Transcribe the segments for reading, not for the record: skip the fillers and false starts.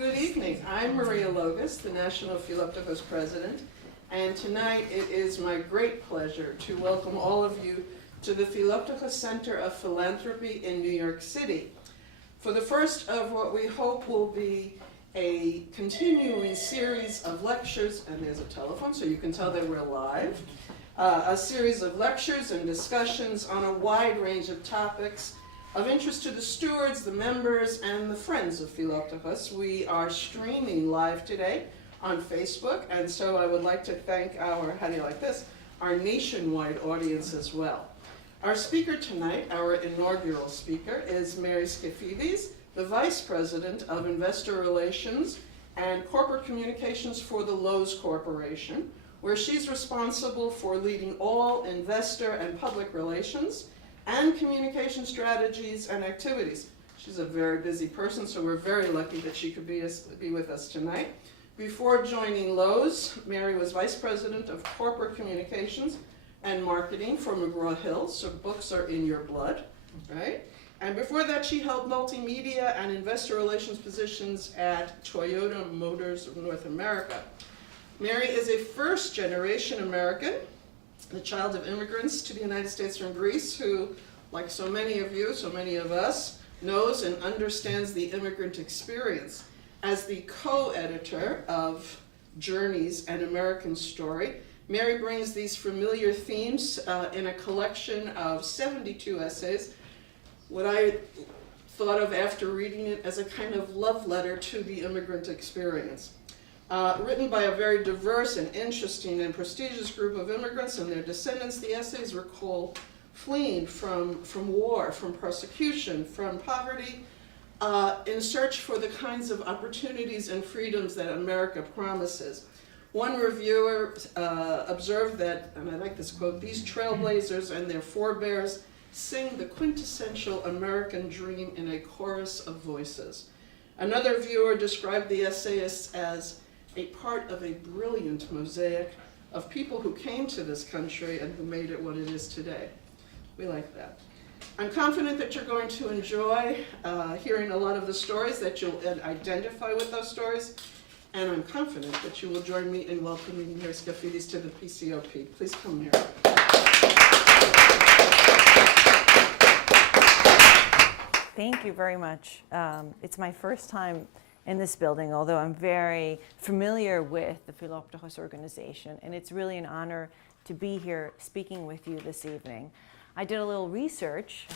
Good evening. I'm Maria Loews, the National Philoptochos President, and tonight it is my great pleasure to welcome all of you to the Philoptochos Center of Philanthropy in New York City for the first of what we hope will be a continuing series of lectures, and there's a telephone so you can tell that we're live, a series of lectures and discussions on a wide range of topics of interest to the stewards, the members, and the friends of Philoptochos. We are streaming live today on Facebook, and so I would like to thank our, how do you like this, our nationwide audience as well. Our speaker tonight, our inaugural speaker, is Mary Skafidas, the Vice President of Investor Relations and Corporate Communications for the Loews Corporation, where she's responsible for leading all investor and public relations and communication strategies and activities. She's a very busy person, so we're very lucky that she could be with us tonight. Before joining Loews, Mary was Vice President of Corporate Communications and Marketing for McGraw-Hill, so books are in your blood, right? And before that, she held multimedia and investor relations positions at Toyota Motors of North America. Mary is a first-generation American, the child of immigrants to the United States from Greece, who, like so many of you, so many of us, knows and understands the immigrant experience. As the co-editor of Journeys, an American Story, Mary brings these familiar themes in a collection of 72 essays, what I thought of after reading it as a kind of love letter to the immigrant experience. Written by a very diverse and interesting and prestigious group of immigrants and their descendants, the essays recall fleeing from war, from persecution, from poverty, in search for the kinds of opportunities and freedoms that America promises. One reviewer observed that, and I like this quote, "These trailblazers and their forebears sing the quintessential American dream in a chorus of voices." Another viewer described the essayists as a part of a brilliant mosaic of people who came to this country and who made it what it is today. We like that. I'm confident that you're going to enjoy hearing a lot of the stories, that you'll identify with those stories, and I'm confident that you will join me in welcoming Mary Skafidas to the PCOP. Please come, Mary. Thank you very much. It's my first time in this building, although I'm very familiar with the Philoptochos organization, and it's really an honor to be here speaking with you this evening. I did a little research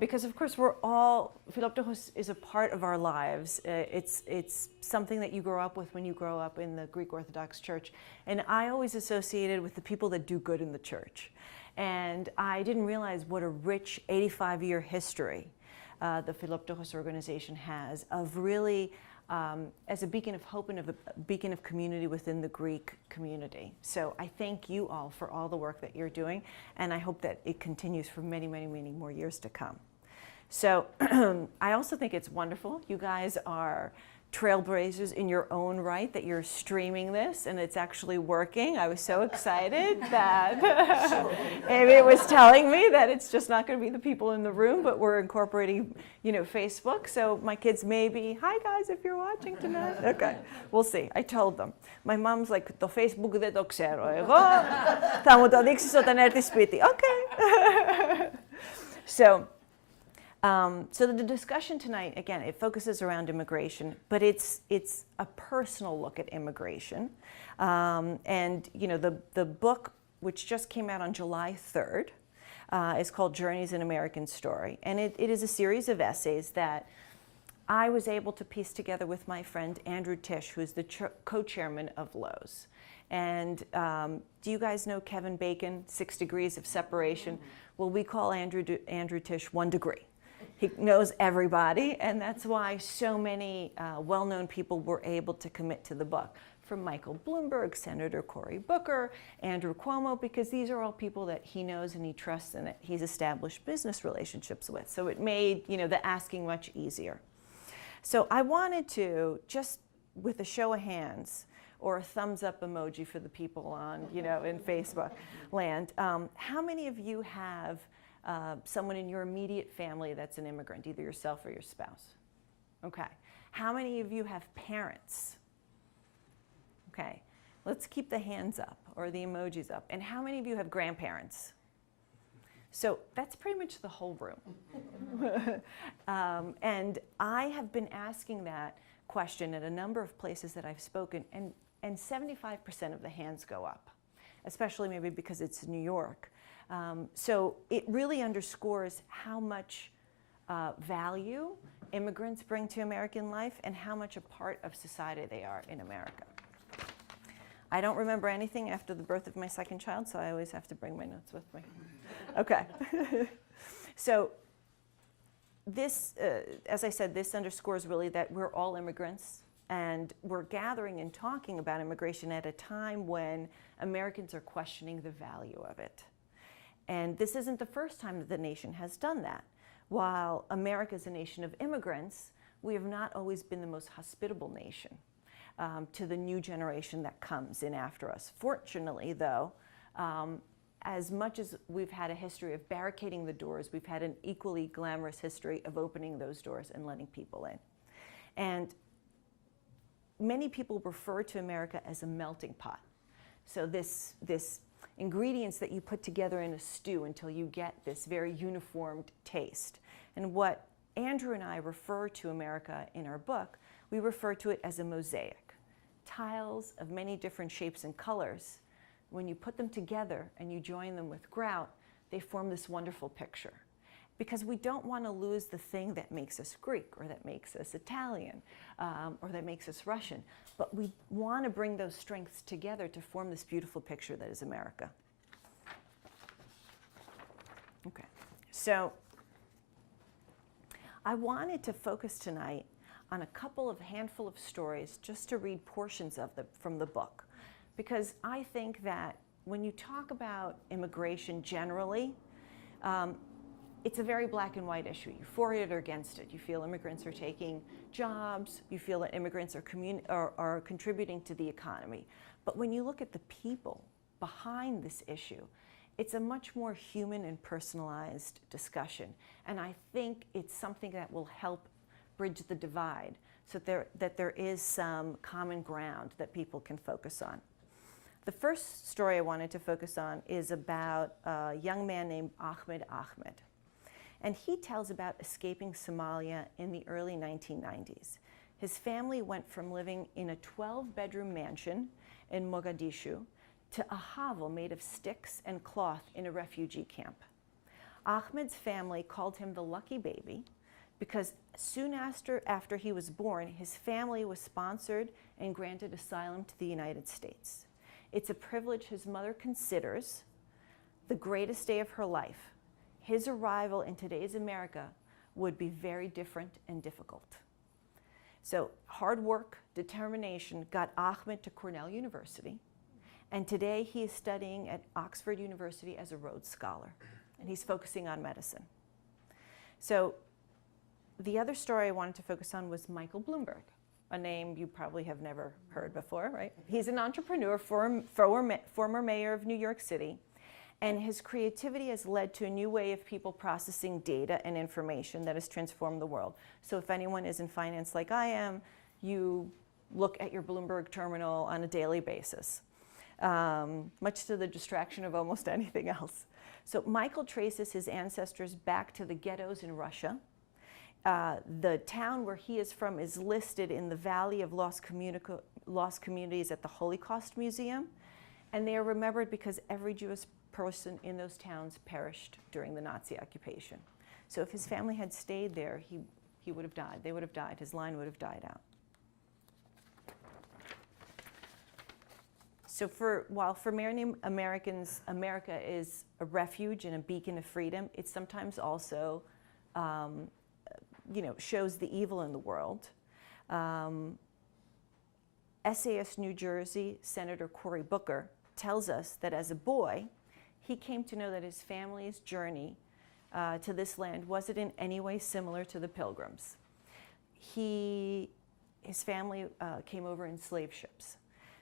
because, of course, Philoptochos is a part of our lives. It's something that you grow up with when you grow up in the Greek Orthodox Church, and I always associated with the people that do good in the church. And I didn't realize what a rich 85-year history the Philoptochos organization has of really as a beacon of hope and a beacon of community within the Greek community. So I thank you all for all the work that you're doing, and I hope that it continues for many, many, many more years to come. So I also think it's wonderful. You guys are trailblazers in your own right, that you're streaming this and it's actually working. I was so excited that it was telling me that it's just not going to be the people in the room, but we're incorporating, Facebook. So my kids may be, "Hi guys, if you're watching tonight." Okay, we'll see. I told them. My mom's like, "Το Facebook δεν το ξέρω. Εγώ θα μου το δείξεις όταν έρθει σπίτι." Okay. So the discussion tonight, again, it focuses around immigration, but it's a personal look at immigration. The book, which just came out on July 3rd, is called Journeys, an American Story. And it is a series of essays that I was able to piece together with my friend Andrew Tisch, who's the co-chairman of Loews. And do you guys know Kevin Bacon, 6 Degrees of Separation? Well, we call Andrew Tisch 1 degree. He knows everybody, and that's why so many well-known people were able to commit to the book. From Michael Bloomberg, Senator Cory Booker, Andrew Cuomo, because these are all people that he knows and he trusts and that he's established business relationships with. So it made the asking much easier. So I wanted to, just with a show of hands or a thumbs up emoji for the people on, in Facebook land, how many of you have someone in your immediate family that's an immigrant, either yourself or your spouse? Okay. How many of you have parents? Okay. Let's keep the hands up or the emojis up. And how many of you have grandparents? So that's pretty much the whole room. And I have been asking that question at a number of places that I've spoken, and 75% of the hands go up, especially maybe because it's New York. So it really underscores how much value immigrants bring to American life and how much a part of society they are in America. I don't remember anything after the birth of my second child, so I always have to bring my notes with me. Okay. So this, as I said, this underscores really that we're all immigrants, and we're gathering and talking about immigration at a time when Americans are questioning the value of it. And this isn't the first time that the nation has done that. While America is a nation of immigrants, we have not always been the most hospitable nation to the new generation that comes in after us. Fortunately, though, as much as we've had a history of barricading the doors, we've had an equally glamorous history of opening those doors and letting people in. And many people refer to America as a melting pot. So this ingredients that you put together in a stew until you get this very uniformed taste. And what Andrew and I refer to America in our book, we refer to it as a mosaic. Tiles of many different shapes and colors. When you put them together and you join them with grout, they form this wonderful picture. Because we don't want to lose the thing that makes us Greek, or that makes us Italian, or that makes us Russian. But we want to bring those strengths together to form this beautiful picture that is America. Okay, so I wanted to focus tonight on a handful of stories, just to read portions of them from the book. Because I think that when you talk about immigration generally, it's a very black and white issue. You're for it or against it. You feel immigrants are taking jobs. You feel that immigrants are contributing to the economy. But when you look at the people behind this issue, it's a much more human and personalized discussion. And I think it's something that will help bridge the divide so that there is some common ground that people can focus on. The first story I wanted to focus on is about a young man named Ahmed. And he tells about escaping Somalia in the early 1990s. His family went from living in a 12-bedroom mansion in Mogadishu to a hovel made of sticks and cloth in a refugee camp. Ahmed's family called him the lucky baby because soon after he was born, his family was sponsored and granted asylum to the United States. It's a privilege his mother considers the greatest day of her life. His arrival in today's America would be very different and difficult. So hard work, determination got Ahmed to Cornell University, and today he is studying at Oxford University as a Rhodes Scholar, and he's focusing on medicine. So the other story I wanted to focus on was Michael Bloomberg, a name you probably have never heard before, right? He's an entrepreneur, former mayor of New York City, and his creativity has led to a new way of people processing data and information that has transformed the world. So if anyone is in finance like I am, you look at your Bloomberg terminal on a daily basis, much to the distraction of almost anything else. So Michael traces his ancestors back to the ghettos in Russia. The town where he is from is listed in the Valley of Lost Communities at the Holocaust Museum, and they are remembered because every Jewish person in those towns perished during the Nazi occupation. So if his family had stayed there, he would have died. They would have died. His line would have died out. So while for many Americans, America is a refuge and a beacon of freedom, it sometimes also shows the evil in the world. SAS New Jersey Senator Cory Booker tells us that as a boy, he came to know that his family's journey to this land wasn't in any way similar to the Pilgrims. His family came over in slave ships.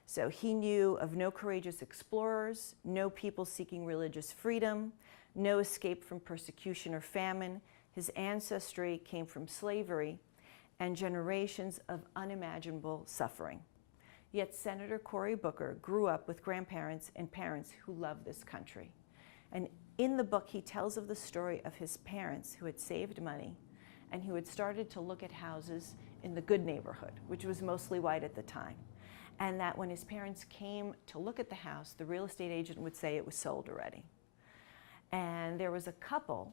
So he knew of no courageous explorers, no people seeking religious freedom, no escape from persecution or famine. His ancestry came from slavery, and generations of unimaginable suffering. Yet Senator Cory Booker grew up with grandparents and parents who loved this country. And in the book, he tells of the story of his parents who had saved money and who had started to look at houses in the good neighborhood, which was mostly white at the time. And that when his parents came to look at the house, the real estate agent would say it was sold already. And there was a couple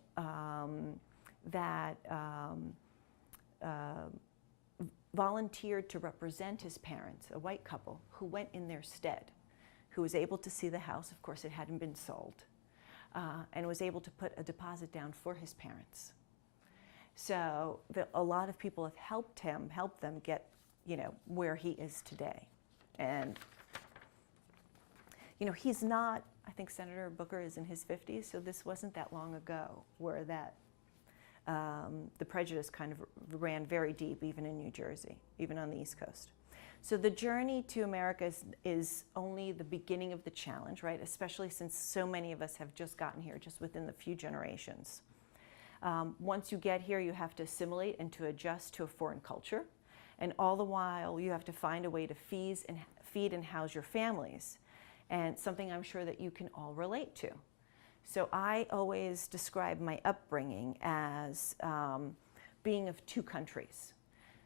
that volunteered to represent his parents, a white couple, who went in their stead, who was able to see the house. Of course, it hadn't been sold, and was able to put a deposit down for his parents. So a lot of people have helped them get, where he is today. And, he's not, I think Senator Booker is in his 50s, so this wasn't that long ago where the prejudice kind of ran very deep, even in New Jersey, even on the East Coast. So the journey to America is only the beginning of the challenge, right? Especially since so many of us have just gotten here, just within the few generations. Once you get here, you have to assimilate and to adjust to a foreign culture. And all the while, you have to find a way to feed and house your families. And something I'm sure that you can all relate to. So I always describe my upbringing as being of two countries.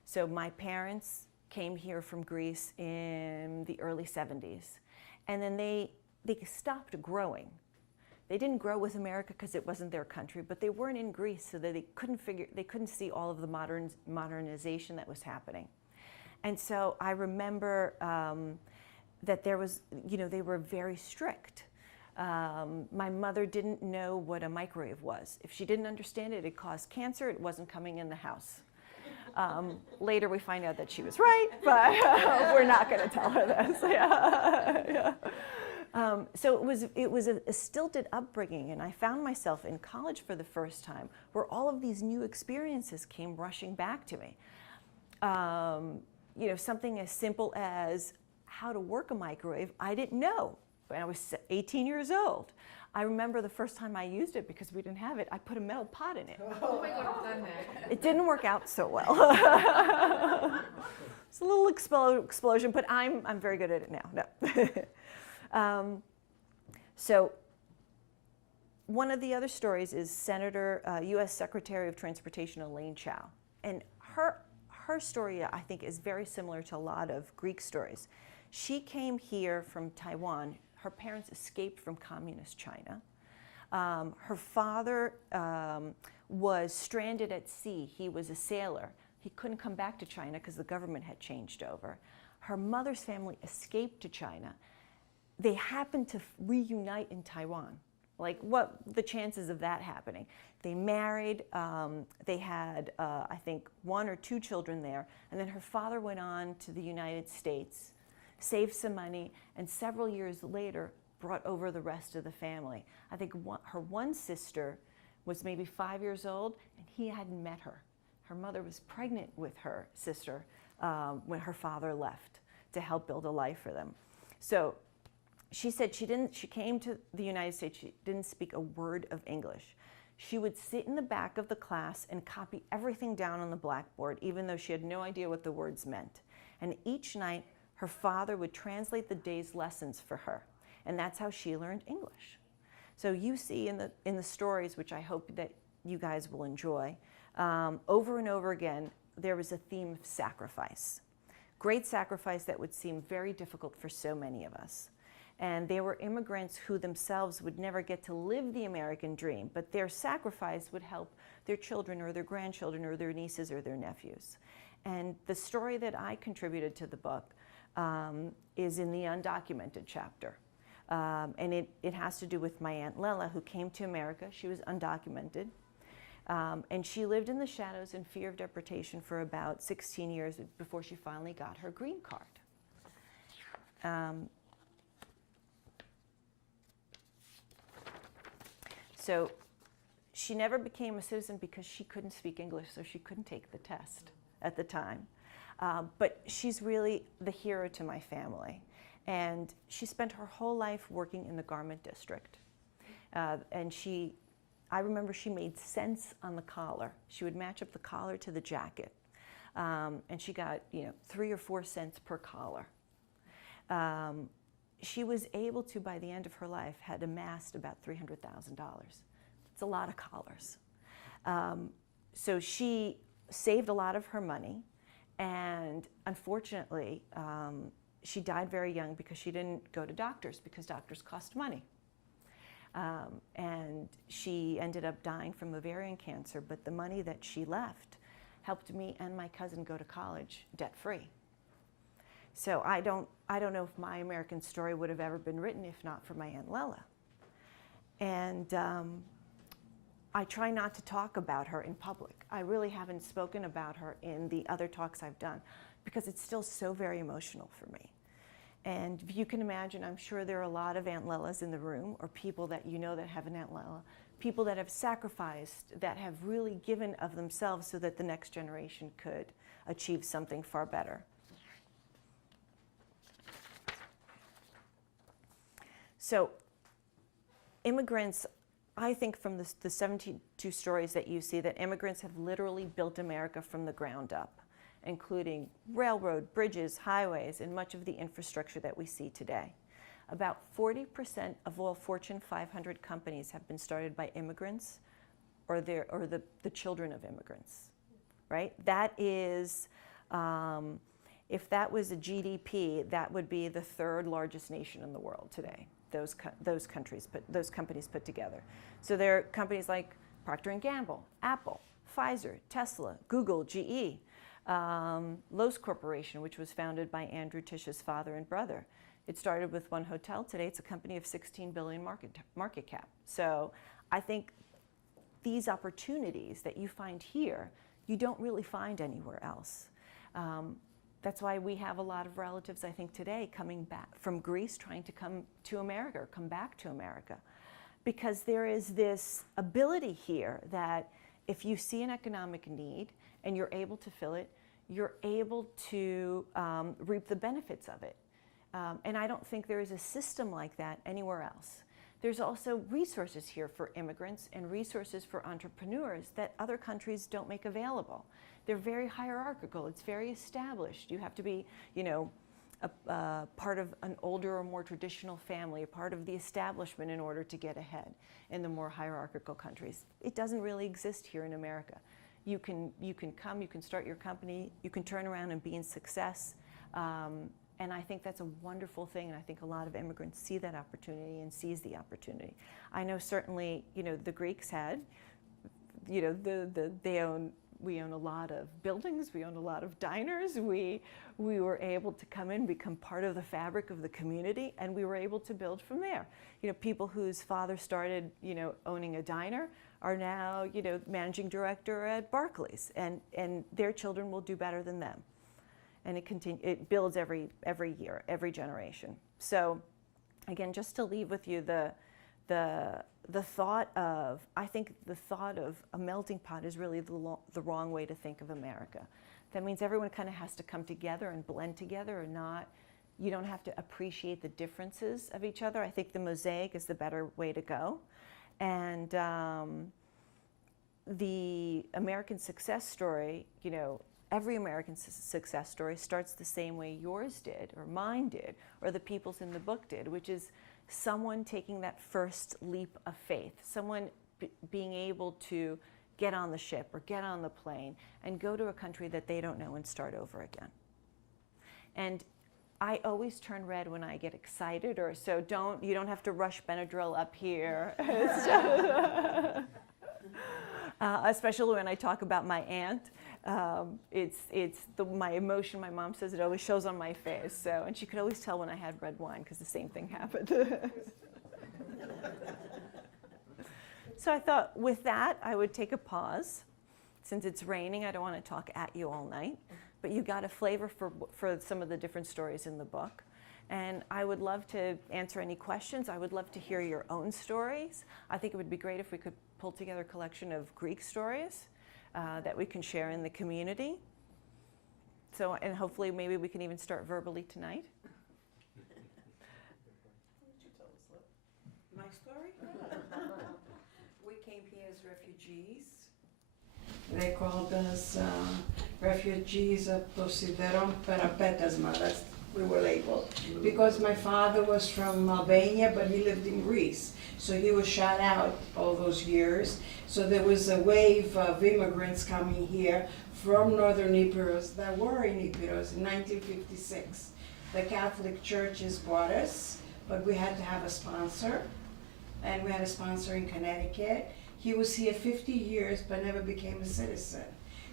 So my parents came here from Greece in the early 70s. And then they stopped growing. They didn't grow with America because it wasn't their country, but they weren't in Greece, so that they couldn't see all of the modernization that was happening. And so I remember that there was, they were very strict. My mother didn't know what a microwave was. If she didn't understand it, it caused cancer. It wasn't coming in the house. Later we find out that she was right, but we're not going to tell her this. Yeah. So it was a stilted upbringing, and I found myself in college for the first time, where all of these new experiences came rushing back to me. Something as simple as how to work a microwave, I didn't know when I was 18 years old. I remember the first time I used it, because we didn't have it, I put a metal pot in it. Oh my God, I've done that. It didn't work out so well. It's a little explosion, but I'm very good at it now. No. So one of the other stories is Senator, U.S. Secretary of Transportation Elaine Chao. And her story, I think, is very similar to a lot of Greek stories. She came here from Taiwan. Her parents escaped from communist China. Her father was stranded at sea. He was a sailor. He couldn't come back to China because the government had changed over. Her mother's family escaped to China. They happened to reunite in Taiwan. Like, what the chances of that happening? They married, they had, I think, 1 or 2 children there, and then her father went on to the United States, saved some money, and several years later brought over the rest of the family. I think her one sister was maybe 5 years old, and he hadn't met her. Her mother was pregnant with her sister when her father left to help build a life for them. So she said she came to the United States, she didn't speak a word of English. She would sit in the back of the class and copy everything down on the blackboard, even though she had no idea what the words meant. And each night, her father would translate the day's lessons for her. And that's how she learned English. So you see in the stories, which I hope that you guys will enjoy, over and over again, there was a theme of sacrifice. Great sacrifice that would seem very difficult for so many of us. And they were immigrants who themselves would never get to live the American dream, but their sacrifice would help their children or their grandchildren or their nieces or their nephews. And the story that I contributed to the book is in the undocumented chapter. And it has to do with my Aunt Lela, who came to America. She was undocumented. And she lived in the shadows in fear of deportation for about 16 years before she finally got her green card. So she never became a citizen because she couldn't speak English, so she couldn't take the test at the time. But she's really the hero to my family. And she spent her whole life working in the garment district. And I remember she made cents on the collar. She would match up the collar to the jacket. and she got 3 or 4 cents per collar. She was able to, by the end of her life, had amassed about $300,000. It's a lot of collars. So she saved a lot of her money, and unfortunately, she died very young because she didn't go to doctors, because doctors cost money. And she ended up dying from ovarian cancer, but the money that she left helped me and my cousin go to college debt-free. So I don't know if my American story would have ever been written if not for my Aunt Lela. And I try not to talk about her in public. I really haven't spoken about her in the other talks I've done because it's still so very emotional for me. And if you can imagine, I'm sure there are a lot of Aunt Lelas in the room, or people that you know that have an Aunt Lela, people that have sacrificed, that have really given of themselves so that the next generation could achieve something far better. So immigrants, I think from the 72 stories that you see, that immigrants have literally built America from the ground up, including railroad, bridges, highways, and much of the infrastructure that we see today. About 40% of all Fortune 500 companies have been started by immigrants or the children of immigrants, right? That is, if that was a GDP, that would be the 3rd largest nation in the world today, those companies put together. So there are companies like Procter & Gamble, Apple, Pfizer, Tesla, Google, GE, Loews Corporation, which was founded by Andrew Tish's father and brother. It started with 1 hotel. Today it's a company of 16 billion market cap. So I think these opportunities that you find here, you don't really find anywhere else. That's why we have a lot of relatives, I think, today coming back from Greece, trying to come to America or come back to America. Because there is this ability here that if you see an economic need and you're able to fill it, you're able to reap the benefits of it. And I don't think there is a system like that anywhere else. There's also resources here for immigrants and resources for entrepreneurs that other countries don't make available. They're very hierarchical. It's very established. You have to be, a part of an older or more traditional family, a part of the establishment in order to get ahead in the more hierarchical countries. It doesn't really exist here in America. You can come, you can start your company, you can turn around and be in success. And I think that's a wonderful thing, and I think a lot of immigrants see that opportunity and seize the opportunity. I know certainly, the Greeks had, we own a lot of buildings, we own a lot of diners, we were able to come in, become part of the fabric of the community, and we were able to build from there. People whose father started, owning a diner are now, managing director at Barclays, and their children will do better than them. And it builds every year, every generation. So again, just to leave with you the thought of, I think the thought of a melting pot is really the wrong way to think of America. That means everyone kind of has to come together and blend together, or not. You don't have to appreciate the differences of each other. I think the mosaic is the better way to go. And the American success story, every American success story starts the same way yours did, or mine did, or the people's in the book did, which is someone taking that first leap of faith, someone being able to get on the ship or get on the plane and go to a country that they don't know and start over again. And I always turn red when I get excited, or so you don't have to rush Benadryl up here. Especially when I talk about my aunt. My emotion, my mom says, it always shows on my face. So, and she could always tell when I had red wine because the same thing happened. So I thought with that, I would take a pause. Since it's raining, I don't want to talk at you all night, but you got a flavor for some of the different stories in the book. And I would love to answer any questions. I would love to hear your own stories. I think it would be great if we could pull together a collection of Greek stories that we can share in the community. So, and hopefully maybe we can even start verbally tonight. What did you tell us, Liv? My story? We came here as refugees. They called us refugees of Tosideron Perapetasma, that's we were labeled. Because my father was from Albania, but he lived in Greece. So he was shot out all those years. So there was a wave of immigrants coming here from northern Epirus that were in Epirus in 1956. The Catholic churches bought us, but we had to have a sponsor. And we had a sponsor in Connecticut. He was here 50 years, but never became a citizen.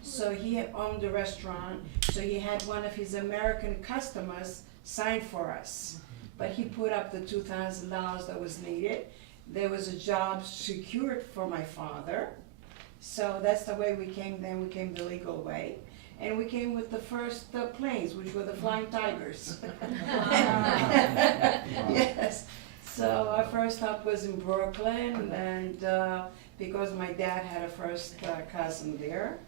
So he had owned a restaurant, so he had one of his American customers sign for us. But he put up the $2,000 that was needed. There was a job secured for my father. So that's the way we came then. We came the legal way. And we came with the first planes, which were the Flying Tigers. Yes. So our first stop was in Brooklyn, and because my dad had a first cousin there.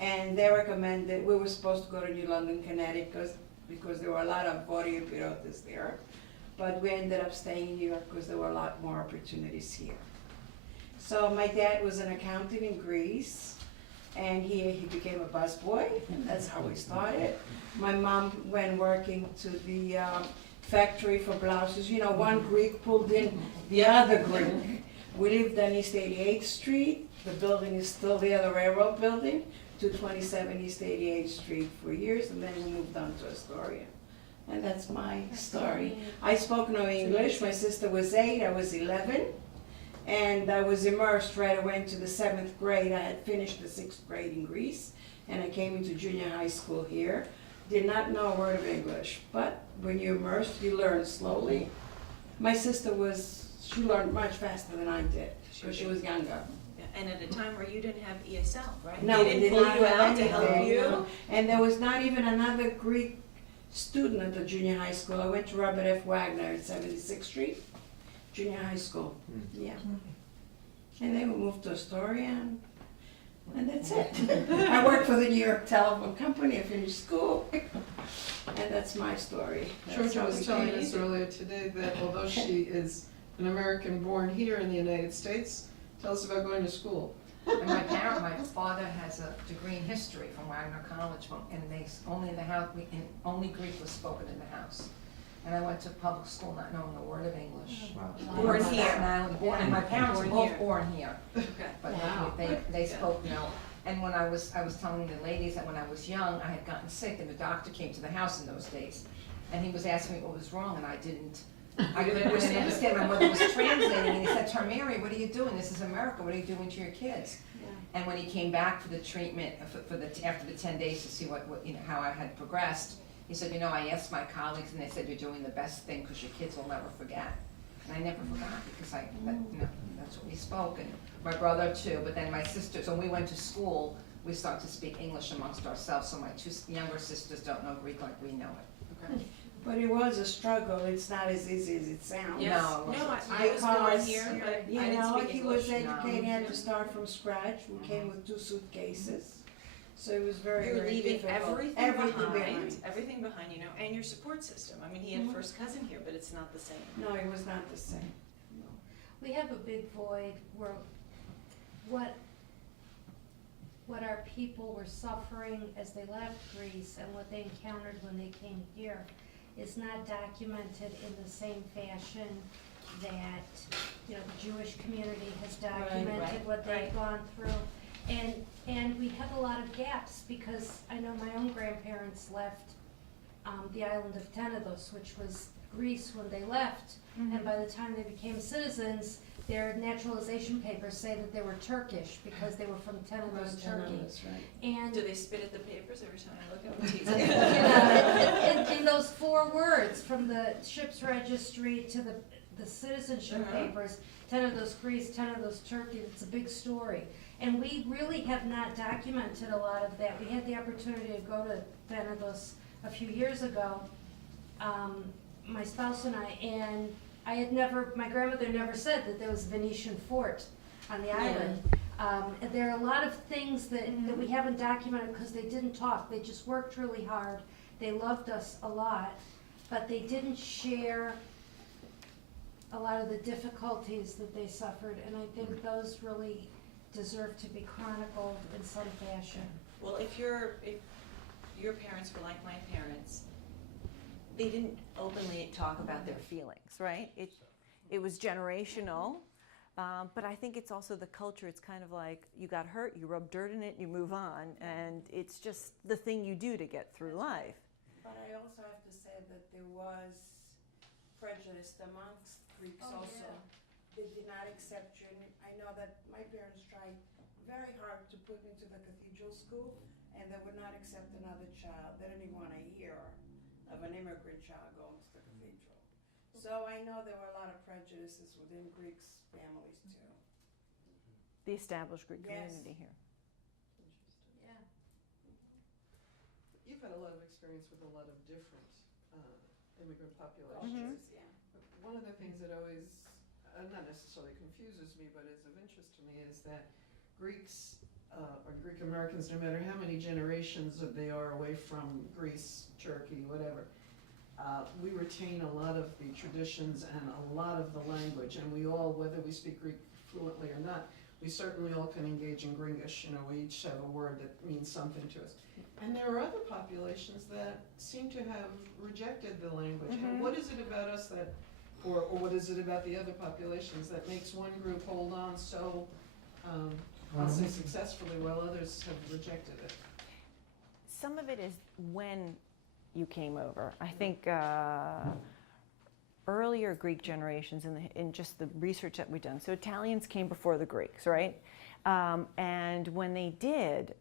And they recommended, we were supposed to go to New London, Connecticut, because there were a lot of Voriopiratas there. But we ended up staying in New York because there were a lot more opportunities here. So my dad was an accountant in Greece, and he became a busboy, and that's how we started. My mom went working to the factory for blouses. You know, one Greek pulled in the other Greek. We lived on East 88th Street. The building is still there, the railroad building. 227 East 88th Street for years, and then we moved on to Astoria. And that's my story. I spoke no English. My sister was 8, I was 11. And I was immersed right away into the 7th grade. I had finished the 6th grade in Greece, and I came into junior high school here. Did not know a word of English, but when you're immersed, you learn slowly. My sister she learned much faster than I did, because she was younger. And at a time where you didn't have ESL, right? No, they didn't pull you out to help you. No. And there was not even another Greek student at the junior high school. I went to Robert F. Wagner at 76th Street, junior high school. Yeah. And then we moved to Astoria, and that's it. I worked for the New York Telephone Company. I finished school, and that's my story. Georgia was telling us earlier today that although she is an American born here in the United States, tell us about going to school. And my father has a degree in history from Wagner College, and only in the house, only Greek was spoken in the house. And I went to public school not knowing a word of English. Born here. And my parents were both born here. Okay. But they spoke no. And when I was telling the ladies that when I was young, I had gotten sick, and the doctor came to the house in those days. And he was asking me what was wrong, and I didn't understand. My mother was translating, and he said to her, "Mary, what are you doing? This is America. What are you doing to your kids?" Yeah. And when he came back for the treatment after the 10 days to see what how I had progressed, he said, I asked my colleagues, and they said you're doing the best thing because your kids will never forget. And I never forgot because that's what we spoke, and my brother too. But then my sisters, when we went to school, we started to speak English amongst ourselves. So my 2 younger sisters don't know Greek like we know it. Okay. But it was a struggle. It's not as easy as it sounds. Yes. No, it wasn't. I was born here, but I didn't speak he English. was educated, he had to start from scratch. We came with 2 suitcases. So it was very, You're very leaving difficult. everything behind, and your support system. I mean, he had a first cousin here, but it's not the same. No, it was not the same. We have a big void where what our people were suffering as they left Greece and what they encountered when they came here is not documented in the same fashion that, the Jewish community has documented what they've gone through. And we have a lot of gaps because I know my own grandparents left the island of Tenedos, which was Greece when they left. And by the time they became citizens, their naturalization papers say that they were Turkish because they were from Tenedos, Turkey. Right. And Do they spit at the papers every time I look at them? in those 4 words, from the ship's registry to the citizenship papers, Tenedos, Greece, Tenedos, Turkey, it's a big story. And we really have not documented a lot of that. We had the opportunity to go to Tenedos a few years ago, my spouse and my grandmother never said that there was a Venetian fort on the island. And there are a lot of things that we haven't documented because they didn't talk. They just worked really hard. They loved us a lot, but they didn't share a lot of the difficulties that they suffered. And I think those really deserve to be chronicled in some fashion. Well, if your parents were like my parents, they didn't openly talk about their feelings, right? It was generational, but I think it's also the culture. It's kind of like you got hurt, you rub dirt in it, you move on, and it's just the thing you do to get through life. But I also have to say that there was prejudice amongst Greeks Oh, also. yeah. They did not accept you. And I know that my parents tried very hard to put me to the cathedral school, and they would not accept another child. They didn't even want to hear of an immigrant child going to the cathedral. So I know there were a lot of prejudices within Greeks' families too. The established Greek Yes. community here. Yeah. You've had a lot of experience with a lot of different immigrant populations. Cultures, yeah. One of the things that always, not necessarily confuses me, but is of interest to me is that Greeks or Greek Americans, no matter how many generations that they are away from Greece, Turkey, whatever, we retain a lot of the traditions and a lot of the language, and we all, whether we speak Greek fluently or not, we certainly all can engage in Gringish. You know, we each have a word that means something to us. And there are other populations that seem to have rejected the language. And what is it about us that, or what is it about the other populations that makes one group hold on so, I'll say successfully, while others have rejected it? Some of it is when you came over. I think earlier Greek generations in just the research that we've done. So Italians came before the Greeks, right? And when they did,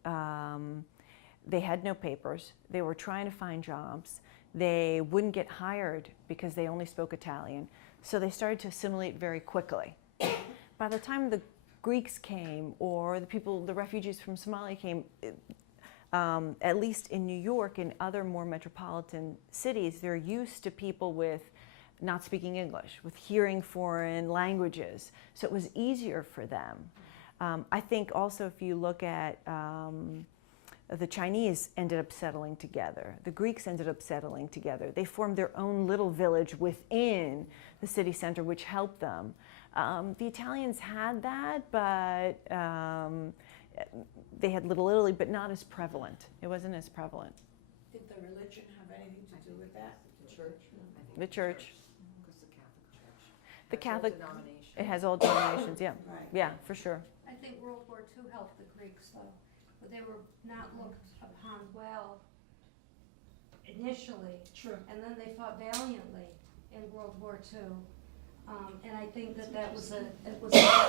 they had no papers. They were trying to find jobs. They wouldn't get hired because they only spoke Italian. So they started to assimilate very quickly. By the time the Greeks came, or the refugees from Somalia came, at least in New York and other more metropolitan cities, they're used to people with not speaking English, with hearing foreign languages. So it was easier for them. I think also if you look at the Chinese ended up settling together. The Greeks ended up settling together. They formed their own little village within the city center, which helped them. The Italians had that, but they had Little Italy, but not as prevalent. It wasn't as prevalent. Did the religion have anything to do with that? The church? The church. Because the Catholic Church. The That's all Catholic, denominations. it has all denominations, yeah. Right. Yeah, for sure. I think World War II helped the Greeks though, but they were not looked upon well initially. True. And then they fought valiantly in World War II. And I think that was a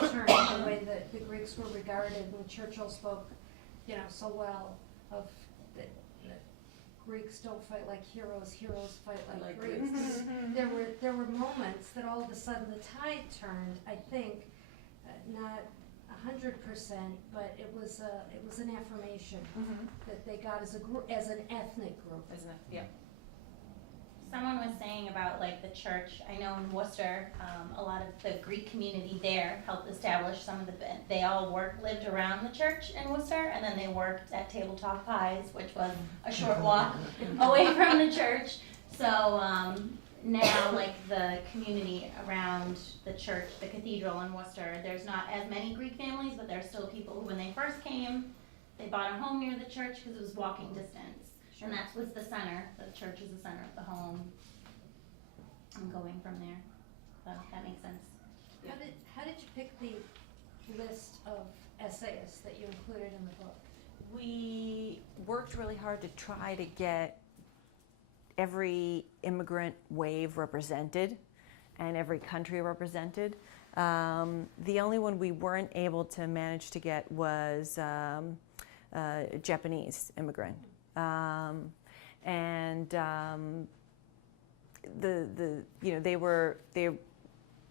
turn in the way that the Greeks were regarded when Churchill spoke, so well of the Greeks don't fight like heroes, heroes fight like Greeks. There were moments that all of a sudden the tide turned, I think, not 100%, but it was an affirmation that they got as a group, as an ethnic group. Isn't it? Yeah. Someone was saying about like the church. I know in Worcester, a lot of the Greek community there helped establish some of they all lived around the church in Worcester, and then they worked at Tabletop Pies, which was a short walk away from the church. So now, like the community around the church, the cathedral in Worcester, there's not as many Greek families, but there's still people who, when they first came, they bought a home near the church because it was walking distance. And that was the center. The church is the center of the home. I'm going from there. So that makes sense. How did you pick the list of essayists that you included in the book? We worked really hard to try to get every immigrant wave represented and every country represented. The only one we weren't able to manage to get was Japanese immigrant.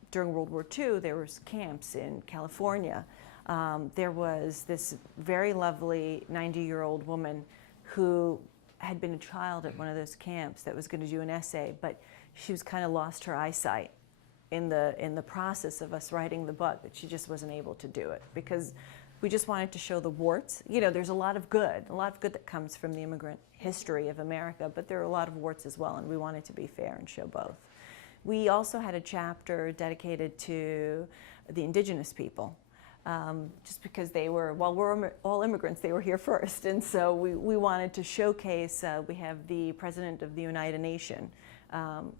During World War II, there was camps in California. There was this very lovely 90-year-old woman who had been a child at one of those camps that was going to do an essay, but she was kind of lost her eyesight in the process of us writing the book, that she just wasn't able to do it because we just wanted to show the warts. There's a lot of good that comes from the immigrant history of America, but there are a lot of warts as well, and we wanted to be fair and show both. We also had a chapter dedicated to the indigenous people. just because they were, well, we're all immigrants, they were here first. And so we wanted to showcase, we have the President of the United Nations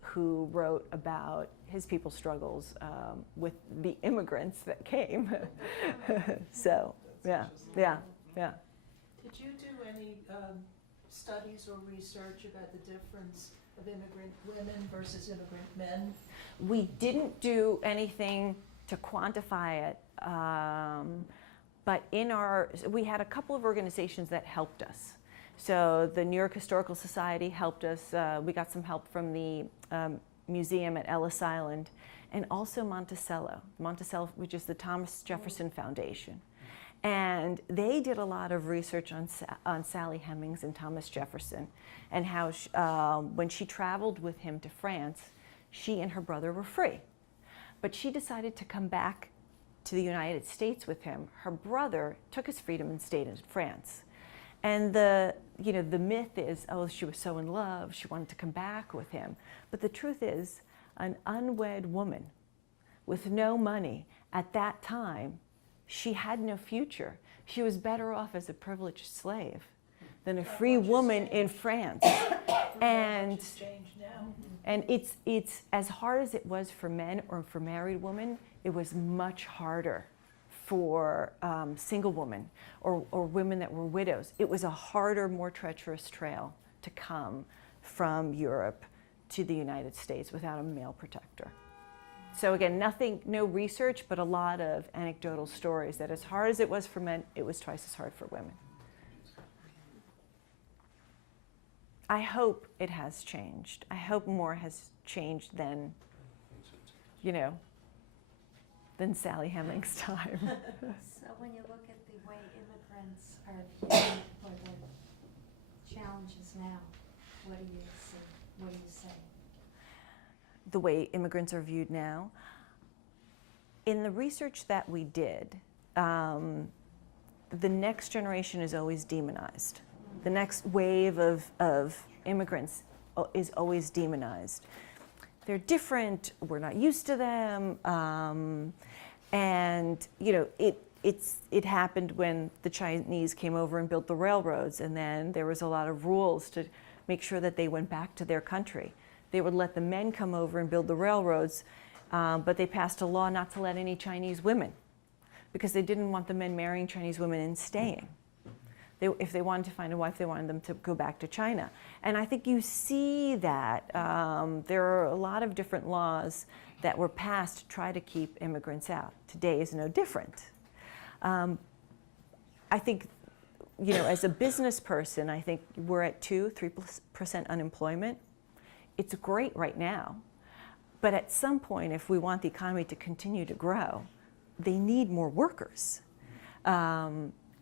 who wrote about his people's struggles with the immigrants that came. So, yeah. Did you do any studies or research about the difference of immigrant women versus immigrant men? We didn't do anything to quantify it, but we had a couple of organizations that helped us. So the New York Historical Society helped us. We got some help from the museum at Ellis Island, and also Monticello, which is the Thomas Jefferson Foundation. And they did a lot of research on Sally Hemings and Thomas Jefferson, and how when she traveled with him to France, she and her brother were free. But she decided to come back to the United States with him. Her brother took his freedom and stayed in France. And the myth is, oh, she was so in love, she wanted to come back with him. But the truth is, an unwed woman with no money at that time, she had no future. She was better off as a privileged slave than a free woman in France. And it's as hard as it was for men or for married women, it was much harder for single women or women that were widows. It was a harder, more treacherous trail to come from Europe to the United States without a male protector. So again, no research, but a lot of anecdotal stories that as hard as it was for men, it was twice as hard for women. I hope it has changed. I hope more has changed than Sally Hemings' time. So when you look at the way immigrants are viewed or the challenges now, what do you see? What do you say? The way immigrants are viewed now. In the research that we did, the next generation is always demonized. The next wave of immigrants is always demonized. They're different, we're not used to them, and it happened when the Chinese came over and built the railroads, and then there was a lot of rules to make sure that they went back to their country. They would let the men come over and build the railroads, but they passed a law not to let any Chinese women, because they didn't want the men marrying Chinese women and staying. If they wanted to find a wife, they wanted them to go back to China. And I think you see that there are a lot of different laws that were passed to try to keep immigrants out. Today is no different. I think, as a business person, I think we're at 3% unemployment. It's great right now, but at some point, if we want the economy to continue to grow, they need more workers.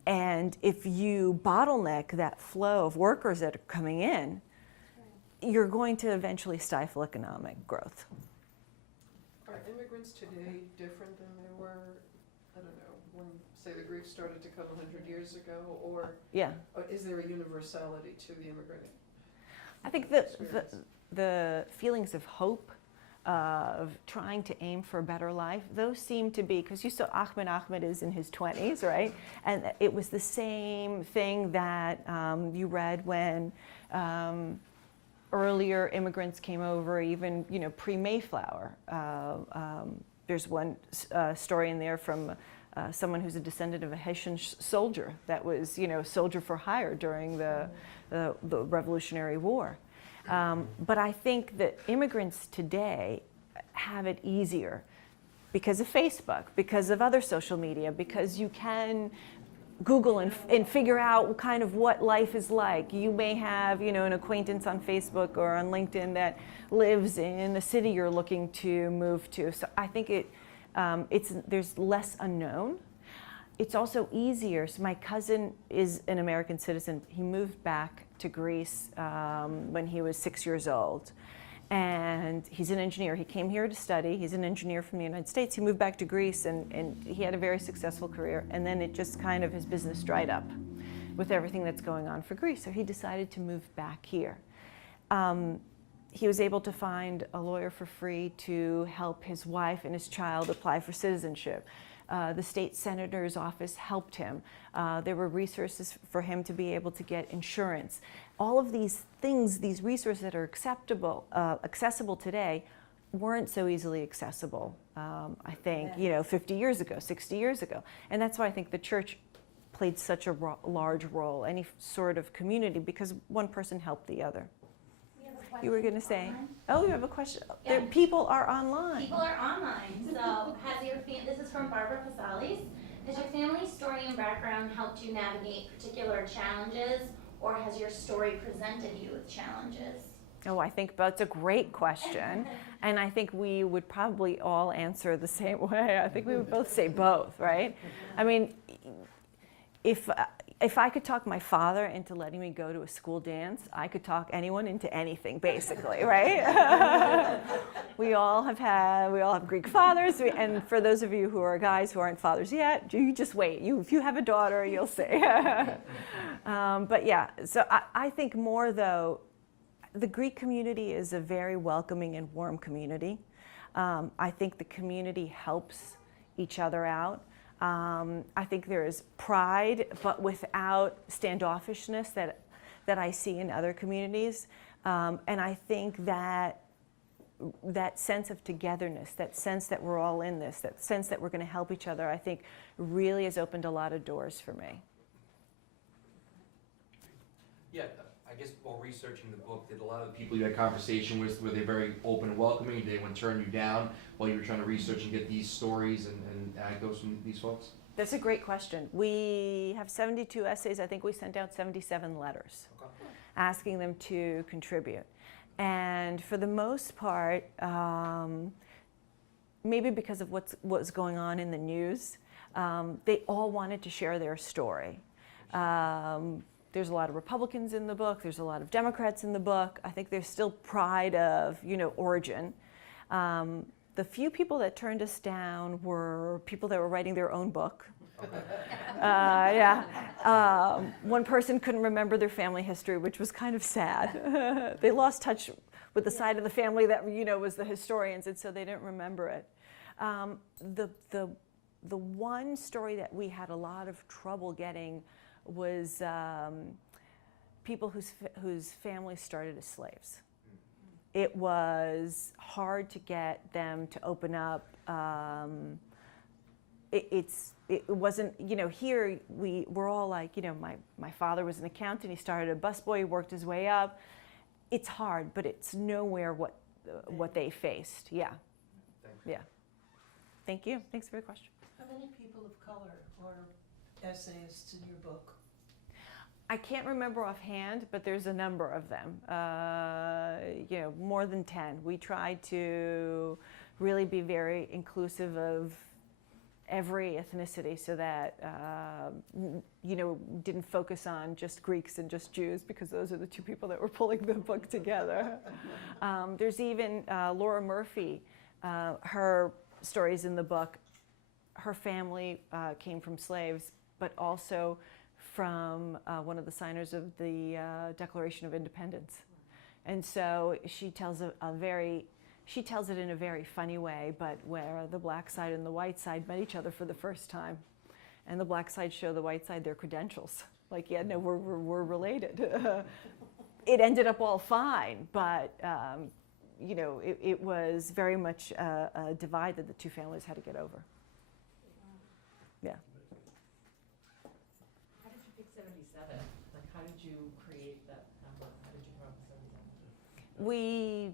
And if you bottleneck that flow of workers that are coming in, you're going to eventually stifle economic growth. Are immigrants today different than they were, I don't know, when, say, the Greeks started to come 100 years ago, or Yeah. Is there a universality to the immigrant? I think experience? the feelings of hope, of trying to aim for a better life, those seem to be, because you saw Ahmed is in his 20s, right? And it was the same thing that you read when earlier immigrants came over, even pre-Mayflower. There's one story in there from someone who's a descendant of a Haitian soldier that was, soldier for hire during the Revolutionary War. But I think that immigrants today have it easier because of Facebook, because of other social media, because you can Google and figure out kind of what life is like. You may have, an acquaintance on Facebook or on LinkedIn that lives in the city you're looking to move to. So I think there's less unknown. It's also easier. So my cousin is an American citizen. He moved back to Greece when he was 6 years old. And he's an engineer. He came here to study. He's an engineer from the United States. He moved back to Greece and he had a very successful career. And then it just kind of, his business dried up with everything that's going on for Greece. So he decided to move back here. He was able to find a lawyer for free to help his wife and his child apply for citizenship. The state senator's office helped him. There were resources for him to be able to get insurance. All of these things, these resources that are accessible today, weren't so easily accessible, I think, 50 years ago, 60 years ago. And that's why I think the church played such a large role, any sort of community, because one person helped the other. We have a question You were going to say, online. oh, you have a question? Yeah. People are online. People are online. So this is from Barbara Casales. Has your family story and background helped you navigate particular challenges, or has your story presented you with challenges? Oh, I think that's a great question. And I think we would probably all answer the same way. I think we would both say both, right? I mean, if I could talk my father into letting me go to a school dance, I could talk anyone into anything, basically, right? We all have Greek fathers, and for those of you who are guys who aren't fathers yet, you just wait. If you have a daughter, you'll see. But yeah, so I think more though, the Greek community is a very welcoming and warm community. I think the community helps each other out. I think there is pride, but without standoffishness that I see in other communities. And I think that sense of togetherness, that sense that we're all in this, that sense that we're going to help each other, I think really has opened a lot of doors for me. Yeah, I guess while researching the book, did a lot of the people you had conversation with, were they very open and welcoming? Did anyone turn you down while you were trying to research and get these stories and anecdotes from these folks? That's a great question. We have 72 essays. I think we sent out 77 letters asking them to contribute. And for the most part, maybe because of what's going on in the news, they all wanted to share their story. There's a lot of Republicans in the book. There's a lot of Democrats in the book. I think there's still pride of, origin. The few people that turned us down were people that were writing their own book. One person couldn't remember their family history, which was kind of sad. They lost touch with the side of the family that, was the historians, and so they didn't remember it. The one story that we had a lot of trouble getting was people whose families started as slaves. It was hard to get them to open up. It wasn't, here we're all like, my father was an accountant, he started a busboy, he worked his way up. It's hard, but it's nowhere what they faced. Yeah. Thanks. Yeah. Thank you. Thanks for the question. How many people of color are essayists in your book? I can't remember offhand, but there's a number of them. More than 10. We tried to really be very inclusive of every ethnicity, so that didn't focus on just Greeks and just Jews, because those are the two people that were pulling the book together. There's even Laura Murphy. Her stories in the book. Her family came from slaves, but also from one of the signers of the Declaration of Independence. And so she tells she tells it in a very funny way, but where the black side and the white side met each other for the first time. And the black side show the white side their credentials. Like, yeah, no, we're related. It ended up all fine, but it was very much a divide that the two families had to get over. Yeah. How did you pick 77? Like, how did you create that number? How did you come up with 77?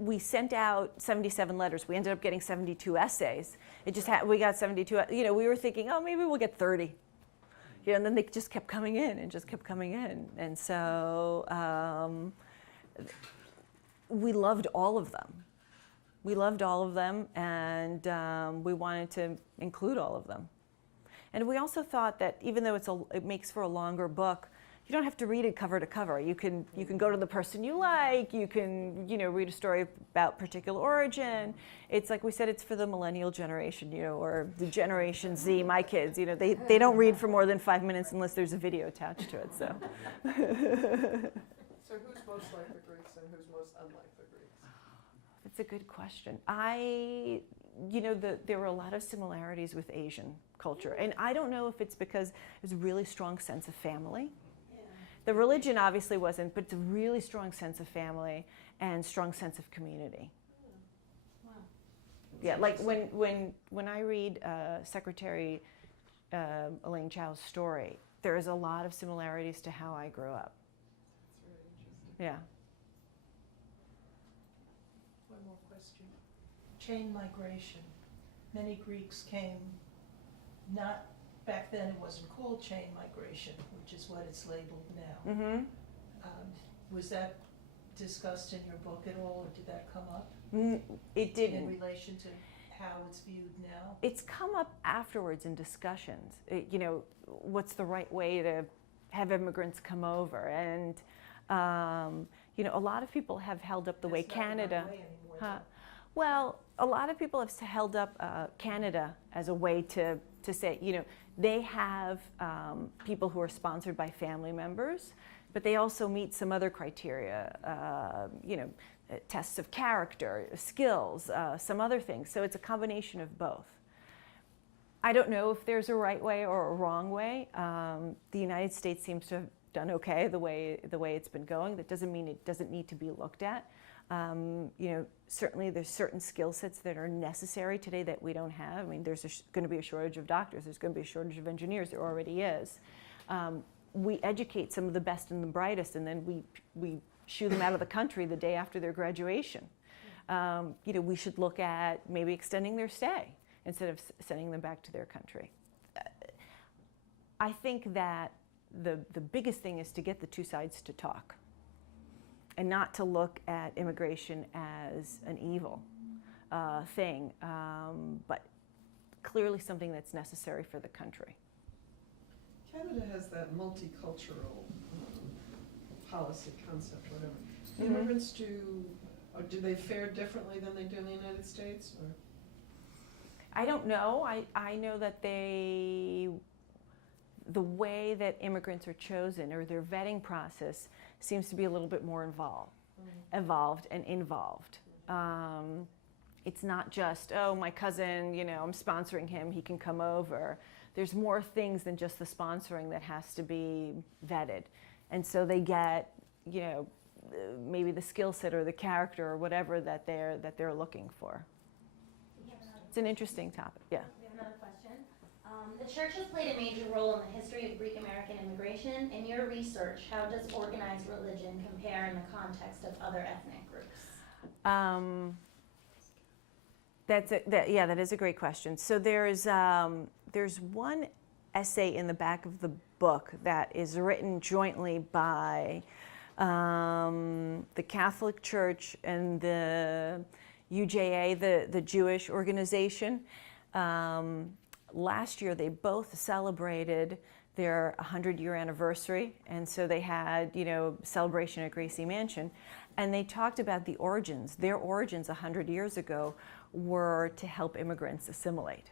We sent out 77 letters. We ended up getting 72 essays. It just we got 72. We were thinking, oh, maybe we'll get 30. And then they just kept coming in and just kept coming in. And so we loved all of them. We loved all of them, and we wanted to include all of them. And we also thought that even though it makes for a longer book, you don't have to read it cover to cover. You can go to the person you like. You can read a story about particular origin. It's like we said, it's for the millennial generation, or the Generation Z. My kids, they don't read for more than 5 minutes unless there's a video attached to it. So. So who's most like the Greeks and who's most unlike the Greeks? That's a good question. There were a lot of similarities with Asian culture, and I don't know if it's because there's a really strong sense of family. The religion obviously wasn't, but it's a really strong sense of family and strong sense of community. Wow. Yeah, like when I read Secretary Elaine Chow's story, there is a lot of similarities to how I grew up. That's really interesting. Yeah. One more question. Chain migration. Many Greeks came, not, back then it wasn't called chain migration, which is what it's labeled now. Mm-hmm. Was that discussed in your book at all, or did that come up It in didn't. relation to how it's viewed now? It's come up afterwards in discussions. What's the right way to have immigrants come over? And, a lot of people have held up the way That's not the right Canada. way anymore, Huh. though. Well, a lot of people have held up Canada as a way to say, they have people who are sponsored by family members, but they also meet some other criteria, tests of character, skills, some other things. So it's a combination of both. I don't know if there's a right way or a wrong way. The United States seems to have done okay the way it's been going. That doesn't mean it doesn't need to be looked at. Certainly there's certain skill sets that are necessary today that we don't have. I mean, there's going to be a shortage of doctors. There's going to be a shortage of engineers. There already is. We educate some of the best and the brightest, and then we shoo them out of the country the day after their graduation. We should look at maybe extending their stay instead of sending them back to their country. I think that the biggest thing is to get the two sides to talk, and not to look at immigration as an evil thing, but clearly something that's necessary for the country. Canada has that multicultural policy concept, whatever. Mhm. Immigrants do they fare differently than they do in the United States? Or? I don't know. I know that the way that immigrants are chosen, or their vetting process, seems to be a little bit more evolved and involved. It's not just, oh, my cousin, I'm sponsoring him, he can come over. There's more things than just the sponsoring that has to be vetted. And so they get, maybe the skill set or the character or whatever that they're looking for. It's an interesting topic, yeah. We have another question. The church has played a major role in the history of Greek American immigration. In your research, how does organized religion compare in the context of other ethnic groups? That is a great question. So there's one essay in the back of the book that is written jointly by the Catholic Church and the UJA, the Jewish organization. Last year, they both celebrated their 100-year anniversary, and so they had, celebration at Gracie Mansion, and they talked about the origins. Their origins 100 years ago were to help immigrants assimilate.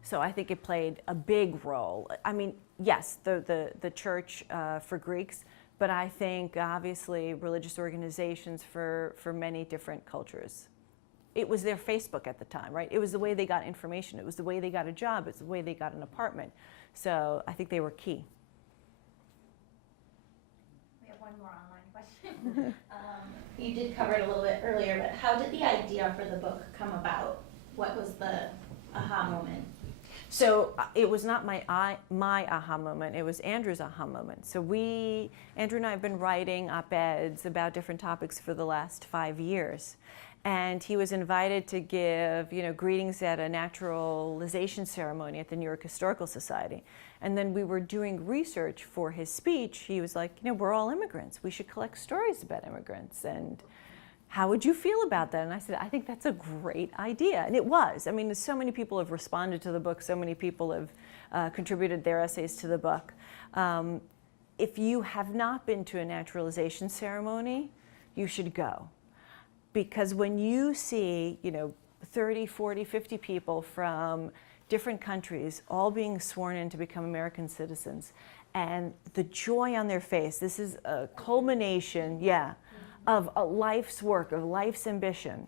So I think it played a big role. I mean, yes, the church for Greeks, but I think obviously religious organizations for many different cultures. It was their Facebook at the time, right? It was the way they got information. It was the way they got a job. It was the way they got an apartment. So I think they were key. We have one more online question. You did cover it a little bit earlier, but how did the idea for the book come about? What was the aha moment? So it was not my aha moment, it was Andrew's aha moment. So Andrew and I have been writing op-eds about different topics for the last 5 years. And he was invited to give, greetings at a naturalization ceremony at the New York Historical Society. And then we were doing research for his speech. He was like, we're all immigrants. We should collect stories about immigrants. And how would you feel about that? And I said, I think that's a great idea. And it was. I mean, so many people have responded to the book. So many people have contributed their essays to the book. If you have not been to a naturalization ceremony, you should go. Because when you see, 30, 40, 50 people from different countries all being sworn in to become American citizens, and the joy on their face, this is a culmination, of a life's work, of life's ambition.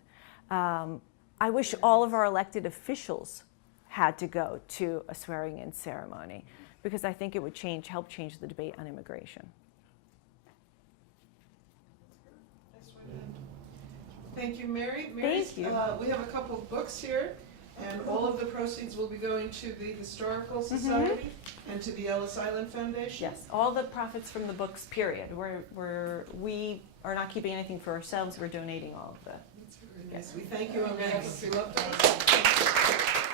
I wish all of our elected officials had to go to a swearing-in ceremony, because I think it would help change the debate on immigration. Thank you, Mary. Mary's, Thank you. We have a couple of books here, and all of the proceeds will be going to the Historical Society and to the Ellis Island Foundation. Yes, all the profits from the books, period. We are not keeping anything for ourselves, we're donating all of the. That's very nice. We thank you on behalf of Philoptochos.